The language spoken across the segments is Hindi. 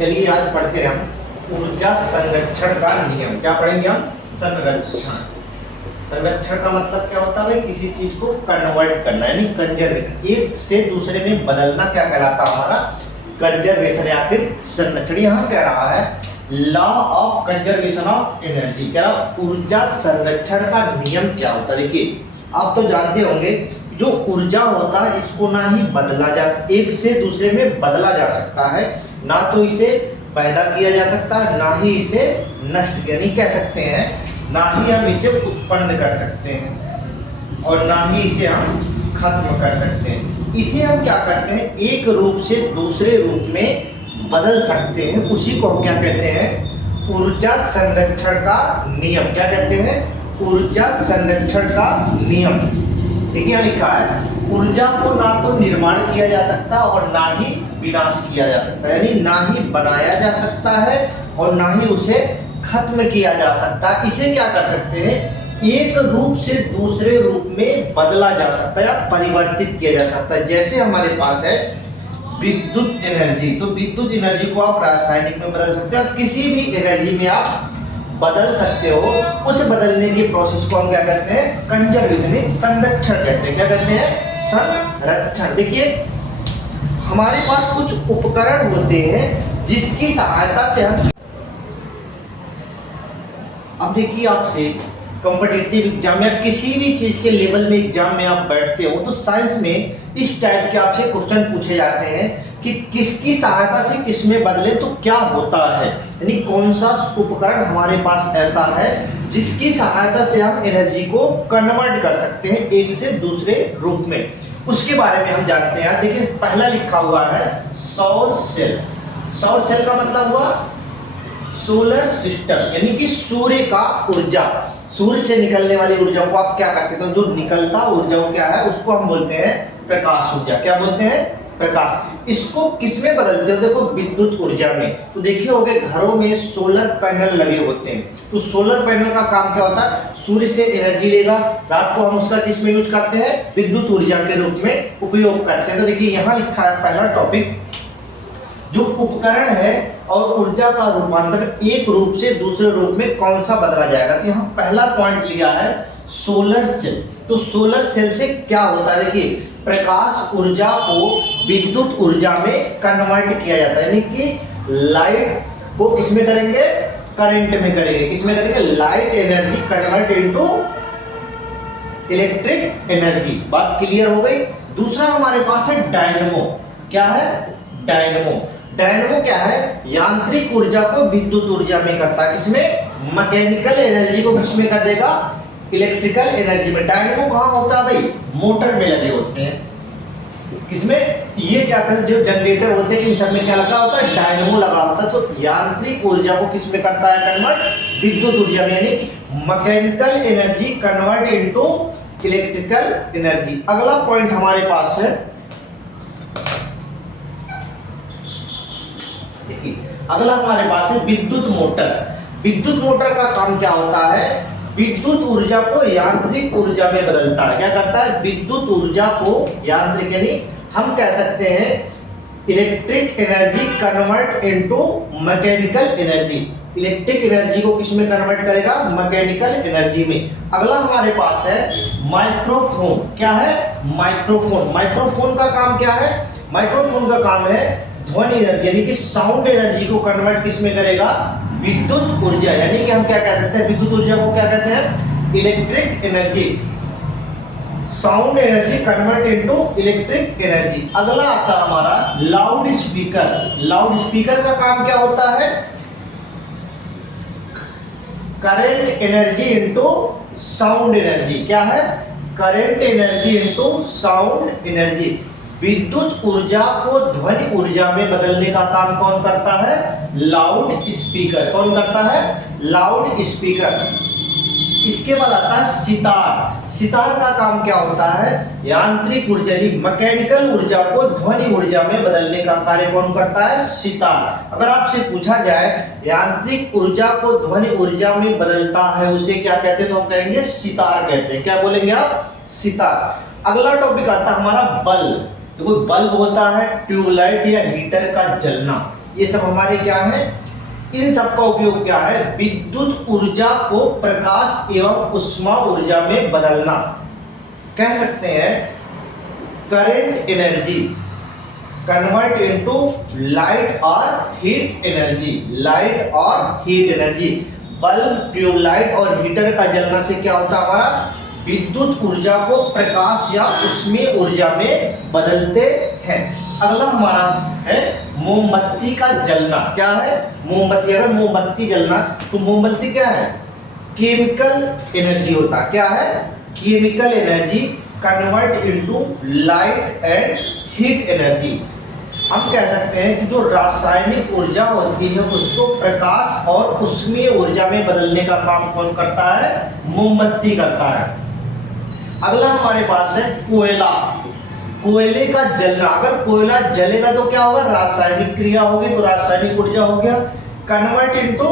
चलिए आज पढ़ते हैं हम ऊर्जा संरक्षण का नियम। क्या पढ़ेंगे हम? संरक्षण। संरक्षण का मतलब क्या होता है? किसी चीज को कन्वर्ट करना यानी कंजर्वेशन, एक से दूसरे में बदलना क्या कहलाता है? हमारा कंजर्वेशन या फिर संरक्षण। यहाँ कह रहा है law of conservation of energy. कह रहा ऊर्जा संरक्षण का नियम क्या होता है? देखिए आप तो जानते होंगे जो ऊर्जा होता है इसको ना ही बदला जा, एक से दूसरे में बदला जा सकता है, ना तो इसे पैदा किया जा सकता है, ना ही इसे नष्ट यानी कह सकते हैं, ना ही हम इसे उत्पन्न कर सकते हैं और ना ही इसे हम खत्म कर सकते हैं। इसे हम क्या करते हैं? एक रूप से दूसरे रूप में बदल सकते हैं। उसी को हम क्या कहते हैं? ऊर्जा संरक्षण का नियम। क्या कहते हैं? ऊर्जा संरक्षण का नियम। देखिए यहाँ लिखा है ऊर्जा को ना तो निर्माण किया जा सकता और ना ही विनाश किया जा सकता, यानी ना ही बनाया जा सकता है और ना ही उसे खत्म किया जा सकता। इसे क्या कर सकते हैं? एक रूप से दूसरे रूप में बदला जा सकता है या परिवर्तित किया जा सकता है। जैसे हमारे पास है विद्युत एनर्जी, तो विद्युत एनर्जी को आप रासायनिक में बदल सकते हो, किसी भी एनर्जी में आप बदल सकते हो। उस बदलने की प्रोसेस को हम क्या कहते हैं? कंजर्वेशन, संरक्षण कहते हैं। क्या कहते हैं? संरक्षण। देखिए हमारे पास कुछ उपकरण होते हैं जिसकी सहायता से हम, अब देखिए आपसे कॉम्पिटिटिव एग्जाम या किसी भी चीज के लेवल में एग्जाम में आप बैठते हो तो साइंस में इस टाइप के आपसे क्वेश्चन पूछे जाते हैं कि किसकी सहायता से किस में बदले तो क्या होता है, यानी कौन सा उपकरण हमारे पास ऐसा है जिसकी सहायता से हम एनर्जी को कन्वर्ट कर सकते हैं एक से दूसरे रूप में। उसके बारे में हम जानते हैं। देखिए पहला लिखा हुआ है सौर सेल। सौर सेल का मतलब हुआ सोलर सिस्टम, यानी कि सूर्य का ऊर्जा, सूर्य से निकलने वाली ऊर्जा को आप क्या कर सकते हो? जो निकलता ऊर्जा क्या है उसको हम बोलते हैं प्रकाश ऊर्जा। क्या बोलते हैं? प्रकाश। इसको किस में बदलते हो? देखो विद्युत ऊर्जा में। तो देखिए होगे घरों में सोलर पैनल लगे होते हैं, तो सोलर पैनल का काम क्या होता है? सूर्य से एनर्जी लेगा, रात को हम उसका किस में यूज करते हैं? विद्युत ऊर्जा के रूप में उपयोग करते हैं। तो देखिए यहाँ लिखा है पहला टॉपिक, जो उपकरण है और ऊर्जा का रूपांतरण एक रूप से दूसरे रूप में कौन सा बदला जाएगा। तो यहाँ पहला पॉइंट लिया है सोलर सेल। तो सोलर सेल से क्या होता है? देखिए प्रकाश ऊर्जा को विद्युत ऊर्जा में कन्वर्ट किया जाता है, यानी कि लाइट को किसमें करेंगे? करंट में करेंगे। किसमें करेंगे? Light energy convert into electric energy. बात क्लियर हो गई। दूसरा हमारे पास है डायनेमो। क्या है? डायनेमो। डायनेमो क्या है? यांत्रिक ऊर्जा को विद्युत ऊर्जा में करता है। किसमें? मैकेनिकल एनर्जी को किसमें कर देगा? इलेक्ट्रिकल एनर्जी में। डायनेमो कहाँ होता है भाई? मोटर में लगे होते हैं। किसमें? ये क्या कहते हैं जो जनरेटर होते हैं इन सब में क्या लगा होता है? डायनेमो लगा होता है। तो यांत्रिक ऊर्जा को किसमें करता है कन्वर्ट? विद्युत ऊर्जा में, यानी mechanical energy convert into electrical energy. अगला पॉइंट हमारे पास है, अगला हमारे पास है विद्युत मोटर। विद्युत मोटर का काम क्या होता है? विद्युत ऊर्जा को यांत्रिक ऊर्जा में बदलता है। क्या करता है? विद्युत ऊर्जा को यांत्रिक, यानी हम कह सकते हैं electric energy convert into mechanical energy. Electric energy को किस में कन्वर्ट करेगा? मैकेनिकल एनर्जी में। अगला हमारे पास है माइक्रोफोन। क्या है? माइक्रोफोन। माइक्रोफोन का काम क्या है? माइक्रोफोन का काम है ध्वनि एनर्जी, यानी कि साउंड एनर्जी को कन्वर्ट किस में करेगा? विद्युत ऊर्जा, यानी कि हम क्या कह सकते हैं? विद्युत ऊर्जा को क्या कहते हैं? Electric energy. Sound energy convert into electric energy. अगला आता है हमारा लाउड स्पीकर। लाउड स्पीकर का काम क्या होता है? Current energy into sound energy. क्या है? Current energy into sound energy. विद्युत ऊर्जा को ध्वनि ऊर्जा में बदलने का काम कौन करता है? Loud speaker. कौन करता है? Loud speaker. इसके बाद आता है सितार। सितार का काम क्या होता है? यांत्रिक ऊर्जा, मैकेनिकल ऊर्जा को ध्वनि ऊर्जा में बदलने का कार्य कौन करता है? सितार। अगर आपसे पूछा जाए यांत्रिक ऊर्जा को ध्वनि ऊर्जा में बदलता है उसे क्या कहते हैं? तो हम कहेंगे सितार कहते हैं। क्या बोलेंगे आप? सितार। अगला टॉपिक आता है हमारा बल्ब। तो कोई बल्ब होता है ट्यूबलाइट या हीटर का जलना, ये सब हमारे क्या है, इन सब का उपयोग क्या है, विद्युत ऊर्जा को प्रकाश एवं उष्मा ऊर्जा में बदलना। कह सकते हैं current energy convert into light और हीट एनर्जी। लाइट और हीट एनर्जी, बल्ब, ट्यूबलाइट और हीटर का जलना से क्या होता है, हमारा विद्युत ऊर्जा को प्रकाश या उष्मीय ऊर्जा में बदलते हैं। अगला हमारा है मोमबत्ती का जलना। क्या है, मोमबत्ती। अगर मोमबत्ती जलना तो मोमबत्ती क्या है, केमिकल एनर्जी होता है। क्या है, chemical energy convert into light and heat energy. हम कह सकते हैं कि जो रासायनिक ऊर्जा होती है उसको प्रकाश और उष्मीय ऊर्जा में बदलने का काम कौन करता है, मोमबत्ती करता है। अगला हमारे पास है कोयला। कोयले का जलना, अगर कोयला जलेगा तो क्या होगा, रासायनिक क्रिया होगी, तो रासायनिक ऊर्जा हो गया कन्वर्ट इनटू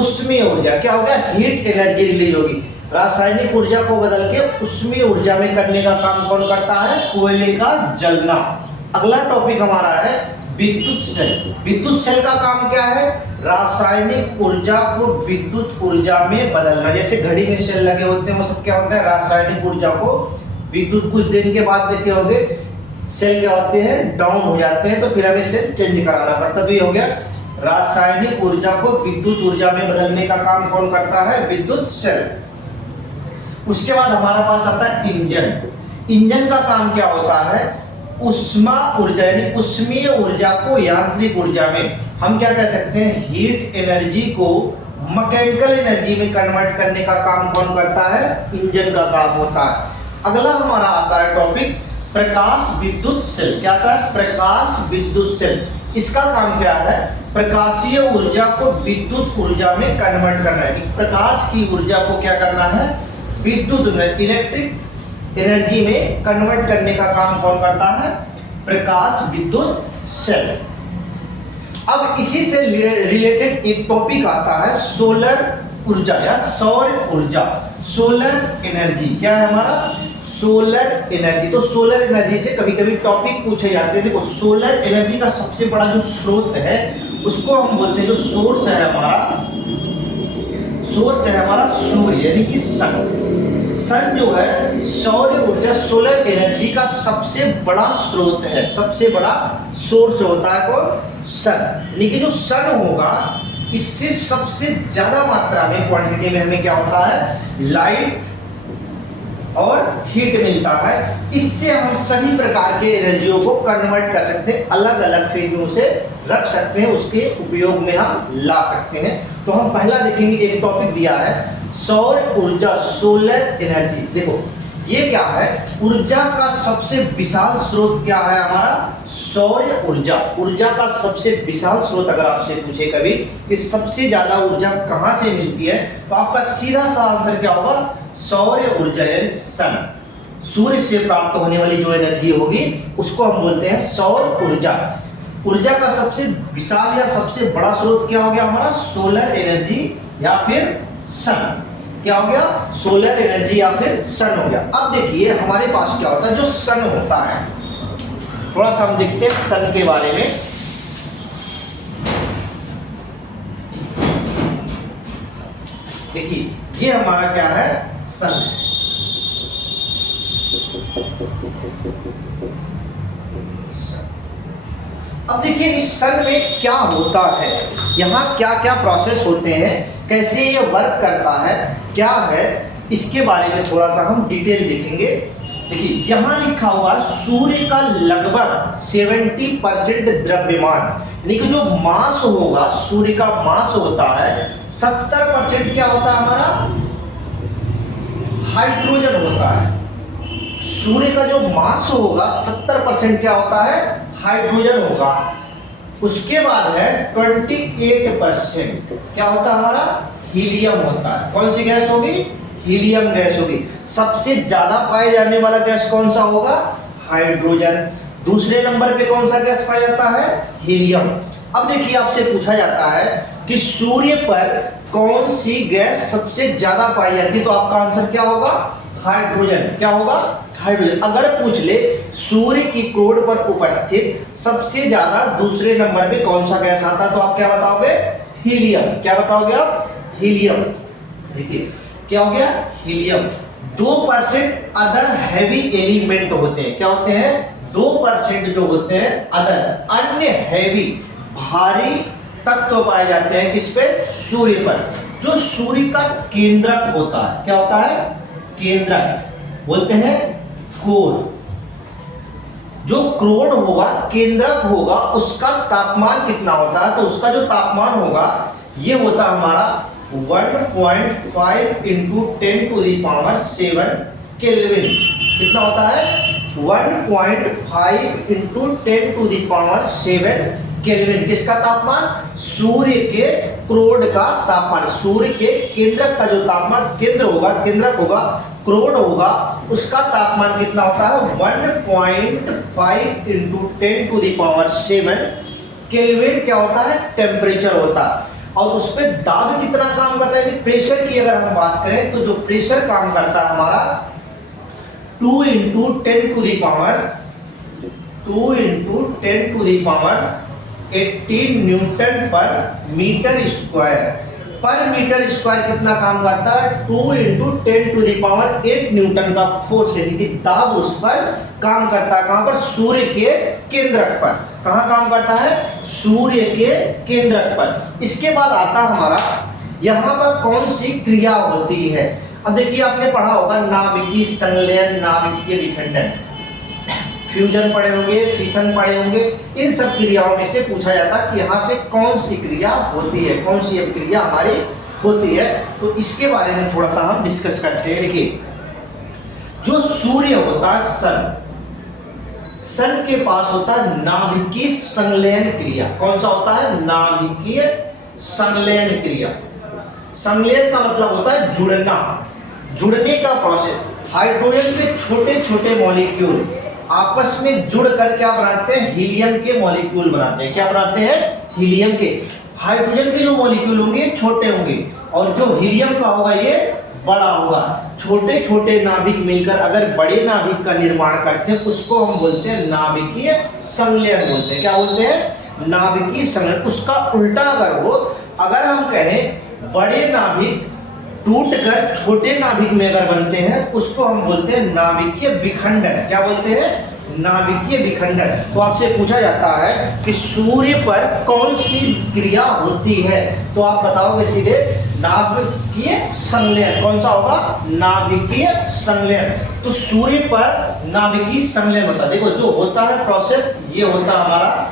उष्मीय ऊर्जा। क्या हो गया, हीट एनर्जी रिलीज होगी। रासायनिक ऊर्जा को बदल के उष्मीय ऊर्जा में करने का काम कौन करता है, कोयले का जलना। अगला टॉपिक हमारा है विद्युत सेल। विद्युत सेल का काम क्या है, रासायनिक ऊर्जा को विद्युत ऊर्जा में बदलना। जैसे घड़ी में सेल लगे होते हैं वो सब क्या होता है, रासायनिक ऊर्जा को विद्युत, कुछ दिन के बाद देखे होंगे सेल क्या होते हैं, डाउन हो जाते हैं, तो फिर हमें सेल चेंज कराना पड़ता है। तो ये हो गया रासायनिक ऊर्जा को विद्युत ऊर्जा में बदलने का काम कौन करता है, विद्युत सेल। उसके बाद हमारे पास आता है इंजन। इंजन का काम क्या होता है, उष्मा ऊर्जा यानी उष्मीय ऊर्जा को यांत्रिक ऊर्जा में, हम क्या कह सकते हैं, हीट एनर्जी को मैकेनिकल एनर्जी में कन्वर्ट करने का काम कौन करता है, इंजन का काम होता है। अगला हमारा आता है टॉपिक प्रकाश विद्युत सेल। क्या आता है, प्रकाश विद्युत सेल। इसका काम क्या है, प्रकाशीय ऊर्जा को विद्युत ऊर्जा में कन्वर्ट करना है। प्रकाश की ऊर्जा को क्या करना है, विद्युत इलेक्ट्रिक एनर्जी में कन्वर्ट करने का काम कौन करता है, प्रकाश विद्युत सेल। अब इसी से रिलेटेड एक टॉपिक आता है सोलर ऊर्जा या सौर ऊर्जा। सोलर एनर्जी क्या है हमारा, सोलर एनर्जी। तो सोलर एनर्जी से कभी कभी टॉपिक पूछे जाते हैं। देखो सोलर एनर्जी का सबसे बड़ा जो स्रोत है उसको हम बोलते हैं, जो सोर्स है हमारा, सोर्स है हमारा सूर्य यानी कि सन। सन जो है सौर ऊर्जा, सोलर एनर्जी का सबसे बड़ा स्रोत है, सबसे बड़ा सोर्स होता है कौन, सन। यानी कि जो सन होगा इससे सबसे ज्यादा मात्रा में, क्वांटिटी में हमें क्या होता है, लाइट और हीट मिलता है। इससे हम सभी प्रकार के एनर्जियों को कन्वर्ट कर सकते हैं, अलग अलग फेजों से रख सकते हैं, उसके उपयोग में हम ला सकते हैं। तो हम पहला देखेंगे, एक टॉपिक दिया है सौर ऊर्जा, सोलर एनर्जी। देखो ये क्या है, ऊर्जा का सबसे विशाल स्रोत क्या है हमारा, सौर ऊर्जा। ऊर्जा का सबसे विशाल स्रोत अगर आपसे पूछे कभी कि सबसे ज्यादा ऊर्जा कहां से मिलती है, तो आपका सीधा सा आंसर क्या होगा, सौर ऊर्जा यानी सन। सूर्य से प्राप्त होने वाली जो एनर्जी होगी उसको हम बोलते हैं सौर ऊर्जा। ऊर्जा का सबसे विशाल या सबसे बड़ा स्रोत क्या हो गया हमारा, सोलर एनर्जी या फिर सन। क्या हो गया, सोलर एनर्जी या फिर सन हो गया। अब देखिए हमारे पास क्या होता है, जो सन होता है, थोड़ा सा हम देखते हैं सन के बारे में। देखिए ये हमारा क्या है, सन। अब देखिए इस सन में क्या होता है, यहाँ क्या क्या प्रोसेस होते हैं, कैसे ये वर्क करता है, क्या है, इसके बारे में थोड़ा सा हम डिटेल देखेंगे। देखिए यहाँ लिखा हुआ सूर्य का लगभग 70% द्रव्यमान, यानी कि जो मास होगा, सूर्य का मास होता है 70% क्या होता है हमारा, हाइड्रोजन होता है। सूर्य का जो मास होगा 70% क्या होता है, हाइड्रोजन होगा। उसके बाद है 28% क्या होता है हमारा, हीलियम होता है। कौन सी गैस होगी, हीलियम गैस होगी। सबसे ज्यादा पाए जाने वाला गैस कौन सा होगा, हाइड्रोजन। दूसरे नंबर पे कौन सा गैस पाया जाता है, हीलियम। अब देखिए आपसे पूछा जाता है कि सूर्य पर कौन सी गैस सबसे ज्यादा पाई जाती है, तो आपका आंसर क्या होगा, हाइड्रोजन। क्या होगा? हाइड्रोजन। अगर पूछ ले सूर्य की क्रोड पर उपस्थित सबसे ज्यादा दूसरे नंबर पे कौन सा गैस आता है, तो आप क्या बताओगे? हीलियम। क्या बताओगे आप? हीलियम। देखिए क्या हो गया? हीलियम। 2% अदर हैवी एलिमेंट होते हैं। क्या होते हैं? 2% जो होते हैं अदर, अन्य हैवी, भारी तत्व पाए जाते हैं किस पे? सूर्य पर। जो सूर्य का केंद्रक होता है, क्या होता है? केंद्रक बोलते हैं कोर। जो क्रोड होगा, केंद्रक होगा, उसका तापमान कितना होता है? तो उसका जो तापमान होगा ये होता है हमारा 1.5 इंटू 10⁻7 केल्विन। कितना होता है? 1.5 इंटू 10⁻7 केल्विन। किसका तापमान? सूर्य के क्रोड का तापमान। सूर्य के केंद्रक का जो तापमान, केंद्र होगा, केंद्रक होगा, क्रोड होगा, उसका तापमान कितना होता है? 1.5 इंटू 10⁻7 केल्विन। क्या होता है? टेम्परेचर होता है। और उस पर दाब कितना काम करता है? प्रेशर की अगर हम बात करें तो जो प्रेशर काम करता है हमारा 2 इंटू 10⁻18 न्यूटन पर मीटर स्क्वायर। पर मीटर स्क्वायर कितना काम करता है? 2 इंटू 10⁸ न्यूटन का फोर्स, यानी कि दाब उस पर काम करता है। कहां पर? सूर्य के केंद्रक पर। कहां काम करता है? सूर्य के केंद्रक पर। इसके बाद आता हमारा यहां पर कौन सी क्रिया होती है? अब देखिए आपने पढ़ा होगा नाभिकीय संलयन, नाभिकीय विखंडन, फ्यूजन पढ़े होंगे, फिशन पढ़े होंगे। इन सब क्रियाओं में से पूछा जाता है कि यहाँ पे कौन सी क्रिया होती है, कौन सी क्रिया हमारी होती है। तो इसके बारे में थोड़ा सा हम डिस्कस करते हैं। देखिए जो सूर्य होता है सन के पास होता है नाभिकीय संलयन क्रिया। कौन सा होता है? नाभिकीय संलयन क्रिया। संलयन का मतलब होता है जुड़ना, जुड़ने का प्रोसेस। हाइड्रोजन के छोटे छोटे मॉलिक्यूल आपस में जुड़कर क्या बनाते हैं? हीलियम के मॉलिक्यूल बनाते हैं। क्या बनाते हैं? हीलियम के। हाइड्रोजन के जो मॉलिक्यूल होंगे छोटे होंगे और जो हीलियम का होगा ये बड़ा होगा। छोटे छोटे नाभिक मिलकर अगर बड़े नाभिक का निर्माण करते हैं उसको हम बोलते हैं नाभिकीय संलयन बोलते हैं। क्या बोलते हैं? नाभिकीय संलयन। उसका उल्टा अगर हो, अगर हम कहें बड़े नाभिक टूटकर छोटे नाभिक में अगर बनते हैं उसको हम बोलते हैं नाभिकीय विखंडन। क्या बोलते हैं? नाभिकीय विखंडन। तो आपसे पूछा जाता है कि सूर्य पर कौन सी क्रिया होती है, तो आप बताओगे सीधे नाभिकीय संलयन। कौन सा होगा? नाभिकीय संलयन। तो सूर्य पर नाभिकीय संलयन होता है। देखो जो होता है प्रोसेस, ये होता हमारा,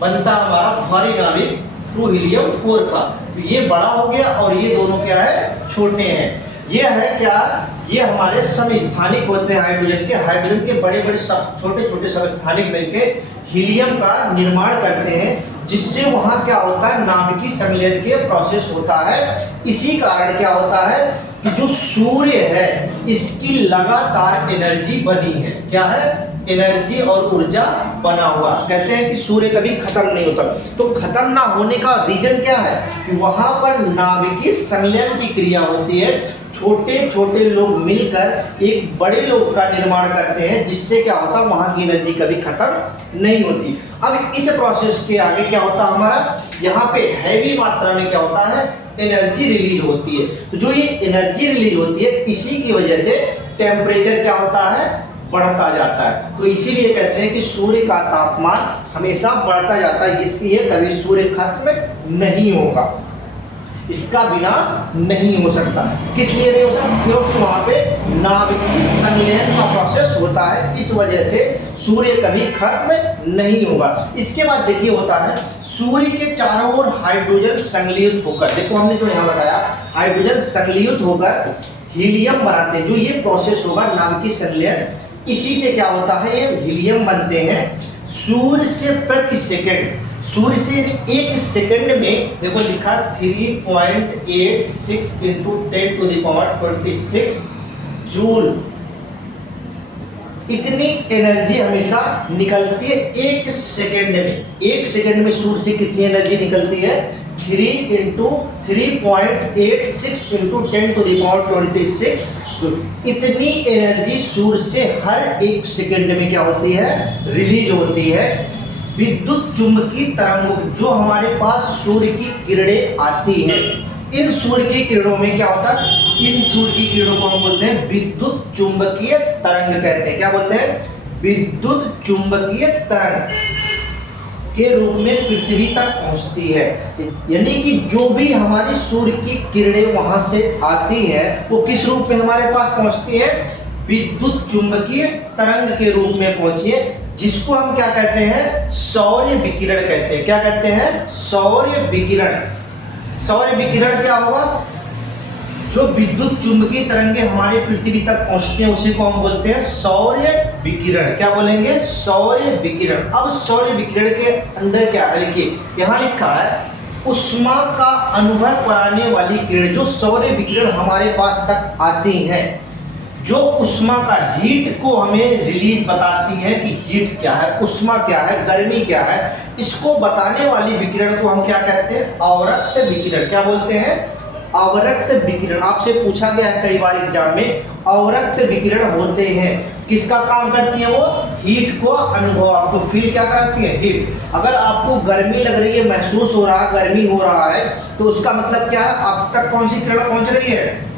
बनता हमारा भारी नाभिक 2 हीलियम 4 का। तो ये बड़ा हो गया और ये दोनों क्या है? छोटे हैं। ये है क्या? ये हमारे समस्थानिक होते हैं हाइड्रोजन के। हाइड्रोजन के बड़े बड़े छोटे छोटे समस्थानिक मिलके हीलियम का निर्माण करते हैं, जिससे वहां क्या होता है? नाभिकीय संलयन के प्रोसेस होता है। इसी कारण क्या होता है कि जो सूर्य है इसकी लगातार एनर्जी बनी है। क्या है? एनर्जी और ऊर्जा बना हुआ। कहते हैं कि सूर्य कभी खत्म नहीं होता। तो खत्म ना होने का रीजन क्या है? कि वहां पर नाभिकीय संलयन की क्रिया होती है। छोटे छोटे लोग मिलकर एक बड़े लोग का निर्माण करते हैं, जिससे क्या होता है? वहां की एनर्जी कभी खत्म नहीं होती। अब इस प्रोसेस के आगे क्या होता है हमारा? यहाँ पे हैवी मात्रा में क्या होता है? एनर्जी रिलीज होती है। तो जो ये एनर्जी रिलीज होती है, इसी की वजह से टेम्परेचर क्या होता है? बढ़ता जाता है। तो इसीलिए कहते हैं कि सूर्य का तापमान हमेशा बढ़ता जाता है, इसलिए कभी सूर्य खत्म नहीं होगा, इसका विनाश नहीं हो सकता। किस लिए नहीं हो सकता? क्योंकि वहां पे नाभिकीय संलयन का प्रोसेस होता है, इस वजह से सूर्य कभी खत्म नहीं होगा। इसके बाद देखिए होता है सूर्य के चारों ओर हाइड्रोजन संलयित होकर, देखो हमने जो यहाँ बताया हाइड्रोजन संलयित होकर हीलियम बनाते हैं। जो ये प्रोसेस होगा नाभिकीय संलयन, इसी से क्या होता है? ये हीलियम बनते हैं। सूर्य से प्रति सेकंड, सूर्य से एक सेकंड में देखो लिखा 3.86 इंटू 10⁻26 जूल, इतनी एनर्जी हमेशा निकलती है एक सेकंड में। एक सेकंड में सूर्य से कितनी एनर्जी निकलती है? 3 इंटू 3.86 इंटू 10⁻26, जो इतनी एनर्जी सूर्य से हर एक सेकंड में क्या होती है, रिलीज होती है। विद्युत चुंबकीय तरंगों जो हमारे पास सूर्य की किरणें आती हैं, इन सूर्य की किरणों में क्या होता है, इन सूर्य की किरणों को हम बोलते हैं विद्युत चुंबकीय तरंग कहते हैं। क्या बोलते हैं, विद्युत चुंबकीय तरंग के रूप में पृथ्वी तक पहुंचती है। यानी कि जो भी हमारी सूर्य की किरणें वहां से आती है वो किस रूप में हमारे पास पहुंचती है, विद्युत चुंबकीय तरंग के रूप में पहुंची है, जिसको हम क्या कहते हैं, सौर्य विकिरण कहते हैं। क्या कहते हैं, सौर्य विकिरण। सौर्य विकिरण क्या होगा, जो विद्युत चुंबकीय तरंगे हमारे पृथ्वी तक पहुंचती हैं उसी को हम बोलते हैं सौर्य विकिरण। क्या बोलेंगे, सौर्य विकिरण। अब सौर्य विकिरण के अंदर क्या है, देखिए यहाँ लिखा है उष्मा का अनुभव कराने वाली किरण, जो सौर्य विकिरण हमारे पास तक आती है, जो उष्मा का हीट को हमें रिलीज बताती है कि हीट क्या है, उष्मा क्या है, गर्मी क्या है, इसको बताने वाली विकिरण को हम क्या कहते हैं, अवरक्त विकिरण। क्या बोलते हैं, अवरक्त विकिरण। आपसे पूछा गया है कई बार एग्जाम में, अवरक्त विकिरण होते हैं, किसका काम करती है वो, हीट को अनुभव, आपको फील क्या कराती है, हीट। अगर आपको गर्मी लग रही है, महसूस हो रहा है, गर्मी हो रहा है, तो उसका मतलब क्या है, आप तक कौन सी किरण पहुंच रही है,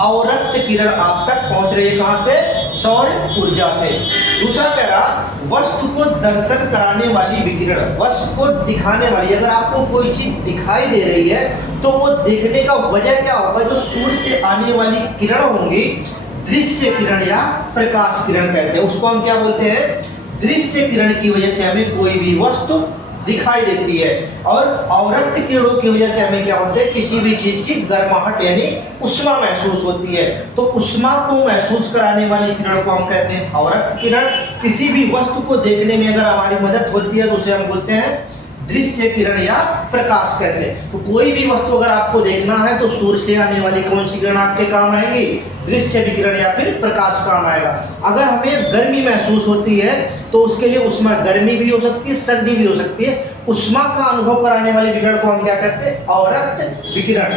अवरक्त किरण आप तक पहुंच रही है। कहां से, सौर ऊर्जा से। दूसरा कह रहा वस्तु को दर्शन कराने वाली विकिरण, वस्तु को दिखाने वाली, अगर आपको कोई चीज दिखाई दे रही है तो वो देखने का वजह क्या होगा, जो सूर्य से आने वाली किरण होंगी, दृश्य किरण या प्रकाश किरण कहते हैं, उसको हम क्या बोलते हैं, दृश्य किरण की वजह से हमें कोई भी वस्तु दिखाई देती है। और अवरक्त किरणों की वजह से हमें क्या होता है, किसी भी चीज की गर्माहट यानी उष्मा महसूस होती है। तो उष्मा को महसूस कराने वाली किरण को हम कहते हैं अवरक्त किरण। किसी भी वस्तु को देखने में अगर हमारी मदद होती है तो उसे हम बोलते हैं दृश्य किरण या प्रकाश कहते हैं। तो कोई भी वस्तु अगर आपको देखना है तो सूर्य से आने वाली कौन सी किरण आपके काम आएंगी, दृश्य विकिरण या फिर प्रकाश काम आएगा। अगर हमें गर्मी महसूस होती है तो उसके लिए उसमें गर्मी भी हो सकती है, सर्दी भी हो सकती है। उष्मा का अनुभव कराने वाले विकिरण को हम क्या कहते हैं, अवरक्त विकिरण।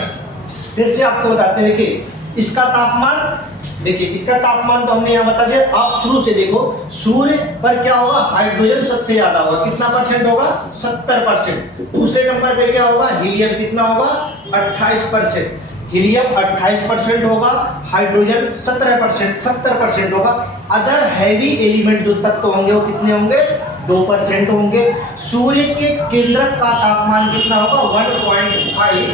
फिर से आपको बताते हैं कि इसका तापमान, देखिए इसका तापमान तो हमने यहाँ बता दिया। आप शुरू से देखो, सूर्य पर क्या होगा, हाइड्रोजन सबसे ज्यादा होगा, कितना परसेंट होगा, 70%। दूसरे नंबर पे क्या होगा, हीलियम कितना होगा, 28%। हीलियम 28% होगा, हाइड्रोजन 17%, 70% होगा। अदर हैवी एलिमेंट जो तत्व होंगे वो कितने होंगे, 2% होंगे। सूर्य के केंद्रक का तापमान कितना होगा, 1.5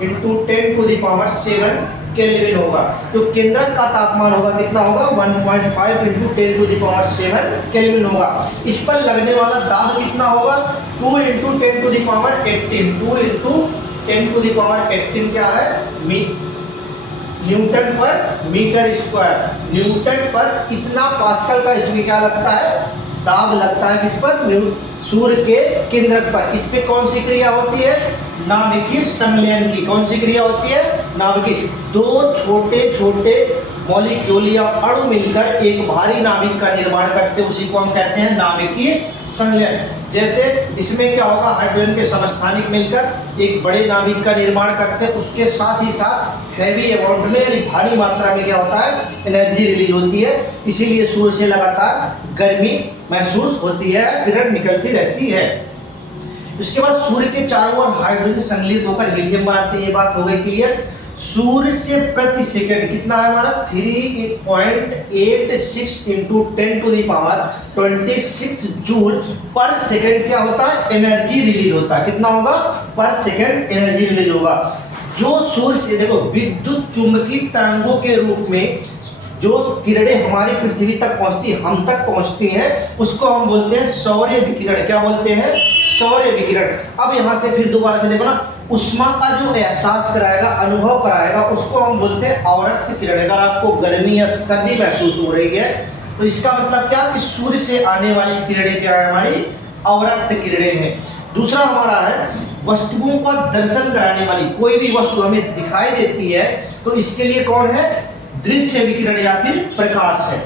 इंटू 10⁻7 केल्विन होगा। तो केंद्रक का तापमान होगा कितना होगा, 1.5 इंटू 10⁻7 केल्विन होगा। इस पर लगने वाला दाब कितना होगा, 2 इंटू 10⁻18, 2 इंटू 10⁻18 क्या है, न्यूटन पर मीटर स्क्वायर। न्यूटन पर इतना पास्कल का इसमें क्या लगता है, दाब लगता है, किस पर, सूर्य के केंद्रक पर। इस पे कौन सी क्रिया होती है, नाभिकीय संलयन की। कौन सी क्रिया होती है, नाभिकीय। दो छोटे छोटे मॉलिक्यूल या अणु मिलकर एक भारी नाभिक का निर्माण करते हैं, उसी को हम कहते हैं नाभिकीय संलयन। जैसे इसमें क्या होगा, हाइड्रोजन के समस्थानिक मिलकर एक बड़े नाभिक का निर्माण करते हैं, उसके साथ ही साथ हैवी अमाउंट में यानी भारी मात्रा में क्या होता है, एनर्जी रिलीज होती है। इसीलिए सूर्य से लगातार गर्मी महसूस होती है, किरण निकलती रहती है। उसके बाद सूर्य के चारों ओर हाइड्रोजन संकलित होकर हीलियम बनाते हैं, ये बात हो गई क्लियर। सूर्य से प्रति सेकंड कितना है हमारा, 3.86 इंटू 10⁻26 जूल पर सेकंड क्या होता है, एनर्जी रिलीज होता है। कितना होगा, पर सेकंड एनर्जी रिलीज होगा। जो सूर्य से, देखो विद्युत चुंबकीय तरंगों के रूप में जो किरणें हमारी पृथ्वी तक पहुंचती, हम तक पहुंचती हैं, उसको हम बोलते हैं सौर्य विकिरण। क्या बोलते हैं, सौर्य विकिरण। अब यहां से फिर दोबारा से देखो ना, उष्मा का जो एहसास कराएगा, अनुभव कराएगा, उसको हम बोलते हैं अवरक्त किरण। अगर आपको गर्मी या सर्दी महसूस हो रही है तो इसका मतलब क्या कि सूर्य से आने वाली किरणें क्या है, हमारी अवरक्त किरणें हैं। दूसरा हमारा है वस्तुओं का दर्शन कराने वाली, कोई भी वस्तु हमें दिखाई देती है तो इसके लिए कौन है, दृश्य विकिरण या फिर प्रकाश है।